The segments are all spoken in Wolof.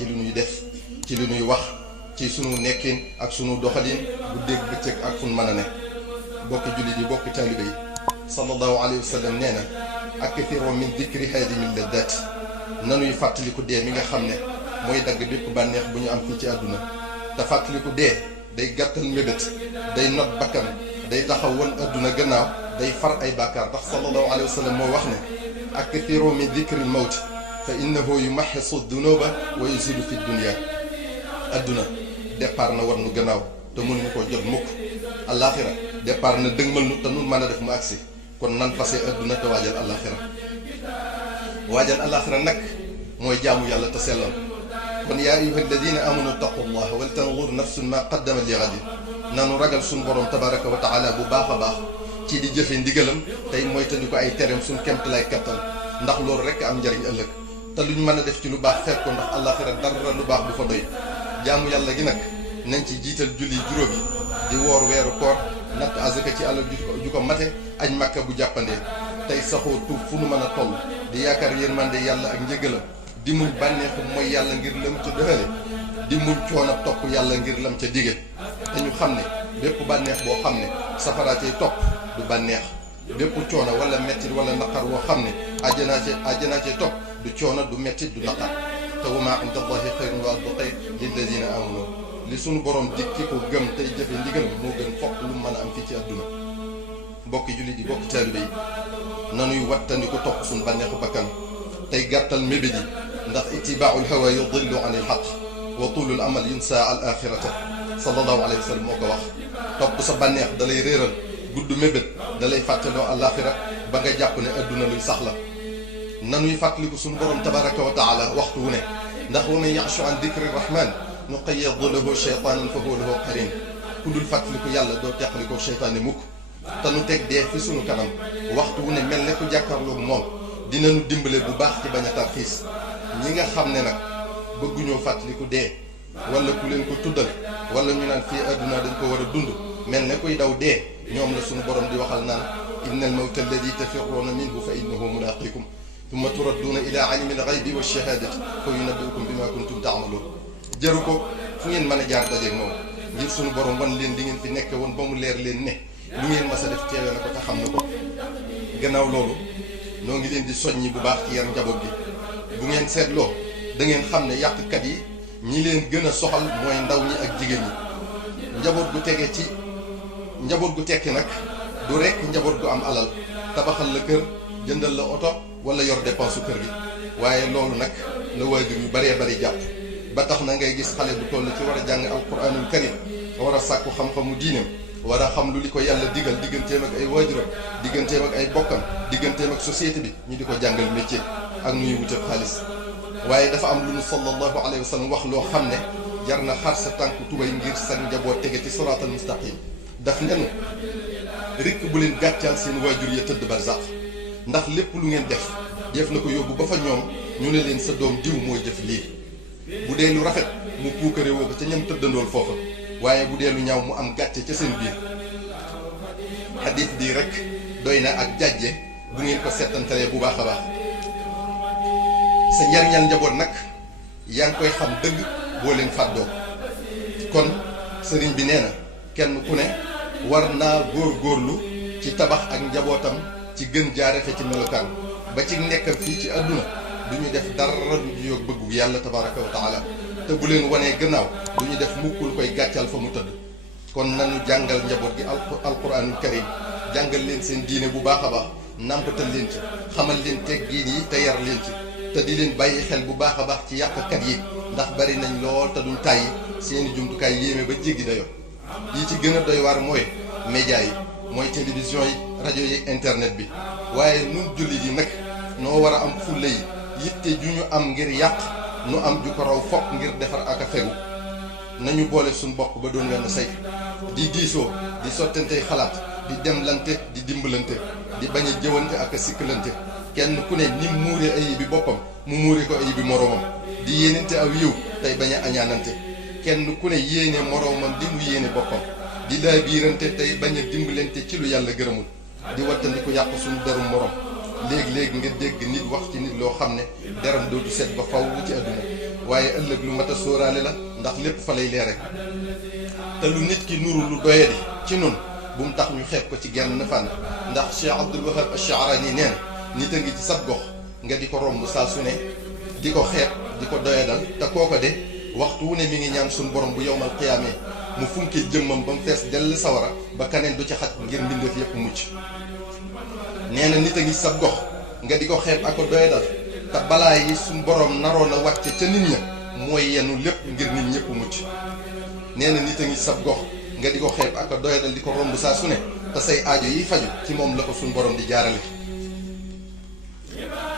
ci lu ñuy def ci lu ñuy wax ci sunu nekkin ak sunu doxalin bu dégg bëccëg ak fu mën a ne bokki jullit yi bokki taalibe yi sallallahu alayhi wa sallam nee na akthiru min dikri haadimi laddaat nanuy fàttaliku dee mi nga xam ne mooy dagg bépp bànneex bu ñu am fii ci àdduna te fàttaliku dee day gàttal mébét day not bakkan day taxaw won àdduna gannaaw day far ay bàkkaar ndax sallallahu alayhi wa sallam moo wax ne akthiru min dikri mawti fa innahu yumaxisu dunuba wa yuzilu fi dunia àdduna départ na war nu gannaaw te mënuñu ko jot mukk àllaaxira départ na dëgmal nu te nun mën a def mu agsi kon nan fase àdduna te waajal àllaaxira waajal àllaaxira nag mooy jaamu yàlla te sellal kon yaa ayyuha alladina amanu taqullaha wal tanzur nafsun ma qaddamat li ghadin nanu ragal suñ borom tabaraka wa taala bu baax a baax ci di jëfe ndigalam tey moytandi ko ay tereem suñ kemt lay kattan ndax loolu rekk am njariñ ëllëg te luñ mën a def ci lu baax fekk ko ndax àllaaxira dara lu baax du fa doy jaamu yàlla gi nag nañ ci jiital julli juróom yi di woor weeru koor natt azaka ci alal ju ko mate añ màkka bu jàppandee tey saxoo tuub fu nu mën a toll di yaakaar yërmande yàlla ak njëgalam di muñ bànneexu mooy yàlla ngir lam ca dëxale di muñ coono topp yàlla ngir lam ca dige te ñu xam ne bépp bànneex boo xam ne safaraatee topp du bànneex bépp coono wala mettit wala naqar woo xam ne àjjanaatee topp du coono du mettit du naqar te wa maa inda allahi xayrun wa abqaa lilladina amanu li sunu borom dikki ko gëm tey jëfe ndigal moo gën fopp lu mën a am fii ci àdduna bokki jullit yi bokki taalibe yi nanuy wattandi ko topp suñu bànneexu bakkan tey gàttal mébét yi ndax itibaaul hawa yudillu an il xaq wa tulul amal yunsa al axirata sallallahu alayhi wa sallam moo ko wax topp sa bànneex da lay réeral gudd mébét da lay fàttaloo àllaaxira ba nga jàpp ne adduna luy sax la nanuy fàttaliku suñu borom tabaraka wa taala waxtu wu ne ndax wa man yaxshu an dikri rahman nuqayyid lahu shaytaanan fa huwa lahu qarin ku dul fàttaliku yàlla doo teqalikoo sheytaane mukk te nu teg dee fi sunu kanam waxtu wu ne mel ne ku jàkkaarloog moom dinañu dimbale bu baax ci bañ a tarxiis ñi nga xam ne nag bëgguñoo fàttaliku dee wala ku leen ko tuddal wala ñu naan fii àdduna dañ ko war a dund mel ne kuy daw dee ñoom la sunu borom di waxal naan inna al mawta alladi tafirruuna minhu fa innahu mulaaqikum tumma turadduuna ila alimi al ghaybi wa shahadati fa yunabbiukum bima kuntum taamaluun jëru ko fu ngeen mën a jaar dajeeg moom ngir sunu borom wan leen di ngeen fi nekk woon ba mu leer leen ne lu ngeen mas a def teewee na ko te xam na ko gannaaw loolu noo ngi leen di soññi bu baax ci yar njaboot gi bu ngeen seetloo da ngeen xam ne yàqkat yi ñi leen gën a soxal mooy ndaw ñi ak jigéen ñi njaboot gu tekki nag du rekk njaboot gu am alal tabaxal la kër jëndal la oto wala yor dépense su kër gi waaye loolu nag la waajur yu baree bari jàpp ba tax na ngay gis xale bu toll ci war a jàng alquranul karim war a sàkku xam-xamu diineem war a xam lu li ko yàlla digal digganteem ak ay waajuram digganteem ak ay bokkam digganteem ak société bi ñu di ko jàngal métier ak nu ñuy wutal xaalis waaye dafa am lu nu sallallahu alayhi wa sallam wax loo xam ne jar na xar sa tànk tubay ngir sa njaboot tege ci siraatal mustaqim daf nenu rikk bu leen gàccaal seen waajur ya tëdd barzaq ndax lépp lu ngeen def na ko yóbbu ba fa ñoom ñu ne leen sa doom diw mooy jëf lii bu dee lu rafet mu puukare woo ko ca ñam tëddandool foofa waaye bu dee lu ñaaw mu am gàcce ca seen biir xadiis bii rek doy na ak jàjje bu ngeen ko settantalee bu baax a baax sa njariñal njaboot nag yaa ngi koy xam dëgg boo leen fàddoo kon sëriñ bi nee na kenn ku ne war naa góorgóorlu ci tabax ak njabootam ci gën jaarefe ci melokaan ba ci nekkam fii ci àdduna du ñu def dara du ñu yóg bëggu yàlla tabaraka wa taala te bu leen wanee gannaaw du ñu def mukkul koy gàccal fa mu tëdd kon nanu jàngal njaboot gi alquranul karim jàngal leen seen diine bu baax a baax nàmpatal leen ci xamal leen teggiin yi te yar leen ci te di leen bàyyi xel bu baax a baax ci yàqkat yi ndax bari nañ lool te duñ tàyyi seeni jumtukaay yéeme ba jéggi dayo yi ci gën a doy waar mooy média yi mooy télévision yi rajo yi internet bi waaye nun jullit yi nag noo war a am fulla yi yitte ju ñu am ngir yàq nu am ju ko raw fokk ngir defar ak a fegu nañu boole suñ bokk ba doon wenn say di diisoo di sottantey xalaat di demlante di dimbalante di bañ a jëwante ak a sikkalante kenn ku ne ni muuree ayib bi boppam mu muuree ko ayib bi moroomam di yéenante aw yiw tey bañ a añaanante kenn ku ne yéene moroomam di mu yéene boppam di laa biirante tey bañ a dimbalante ci lu yàlla gërëmul di wattandiku yàq suñu deru morom léegi-léegi nga dégg nit wax ci nit loo xam ne deram dootu set ba faw ci àdduna waaye ëllëg lu mat a sóoraale la ndax lépp fa lay leere te lu nit ki nuru lu doyadi ci nun bu mu tax ñu xeeb ko ci genn fànn ndax Cheikh Abdul Wahab Ash-Sha'rani nee na nit a ngi ci sab gox nga di ko romb saa su ne di ko xeeb di ko doyadal te kooko de waxtu wu ne mi ngi ñaan suñu borom bu yowmal qiyaamee mu funkil jëmmam ba mu fees dell sawara ba kaneen du ci xaj ngir mbindeef yépp mucc nee na nit a ngi sab gox nga di ko xeeb ak ko doyadal te balaa yi suñu borom naroon a wàcce ca nit ña mooy yenu lépp ngir nit ñëpp mucc nee na nit a ngi sab gox nga di ko xeeb ak ko doyadal di ko romb saa su ne te say aajo yi faju ci moom la ko suñu borom di jaarale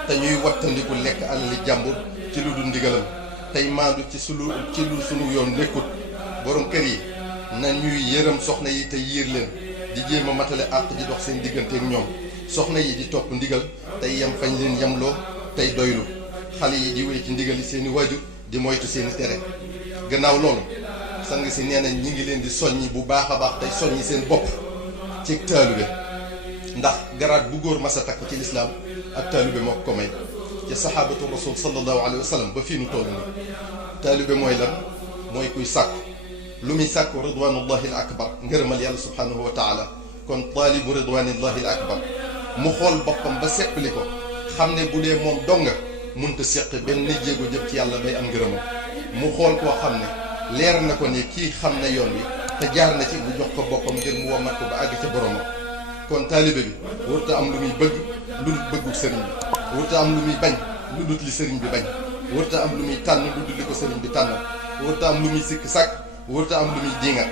te ñuy wattandiku lekk alali jàmbur ci lu dul ndigalam tey maandu ci lu sunu yoon nekkut borom kër yi na ñuy yërëm soxna yi te yiir leen di jéem a matale àq ji dox seen diggante ak ñoom soxna yi di topp ndigal tey yem fañ leen yemloo tey doylu xale yi di wéy ci ndigal yi seeni waajur di moytu seeni tere gannaaw loolu sang si nee nañ ñi ngi leen di soññi bu baax a baax tey soññi seen bopp ci taalube ndax garaat bu góor masa takk ci lislaam ak taalube moo ko may ci saxaabatu rasul sallallahu alayhi wa sallam ba fii nu toll nii taalube mooy lan mooy kuy sàkku lu muy sàkku ridwanullahi al akbar ngërëmal yàlla subhanahu wa taala kon taalibu ridwanillahi al akbar mu xool boppam ba seppali ko xam ne bu dee moom donga munta séq benn jéego jëm ci yàlla bay am ngërëmam mu xool koo xam ne leer na ko ne kii xam na yoon wi te jaar na ci mu jox ko boppam ngir mu wamat ko ba àgg ca boromam kon taalibe bi warta am lu muy bëgg lu dul bëggu sëriñ bi warta am lu muy bañ lu dul li sëriñ bi bañ warta am lu muy tànn lu dul li ko sëriñ bi tànnal warta am lu muy sikk sàkk warta am lu muy diingat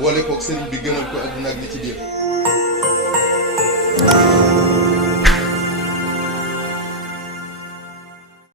boole kook sëriñ bi gënal ko adduna ak li ci biir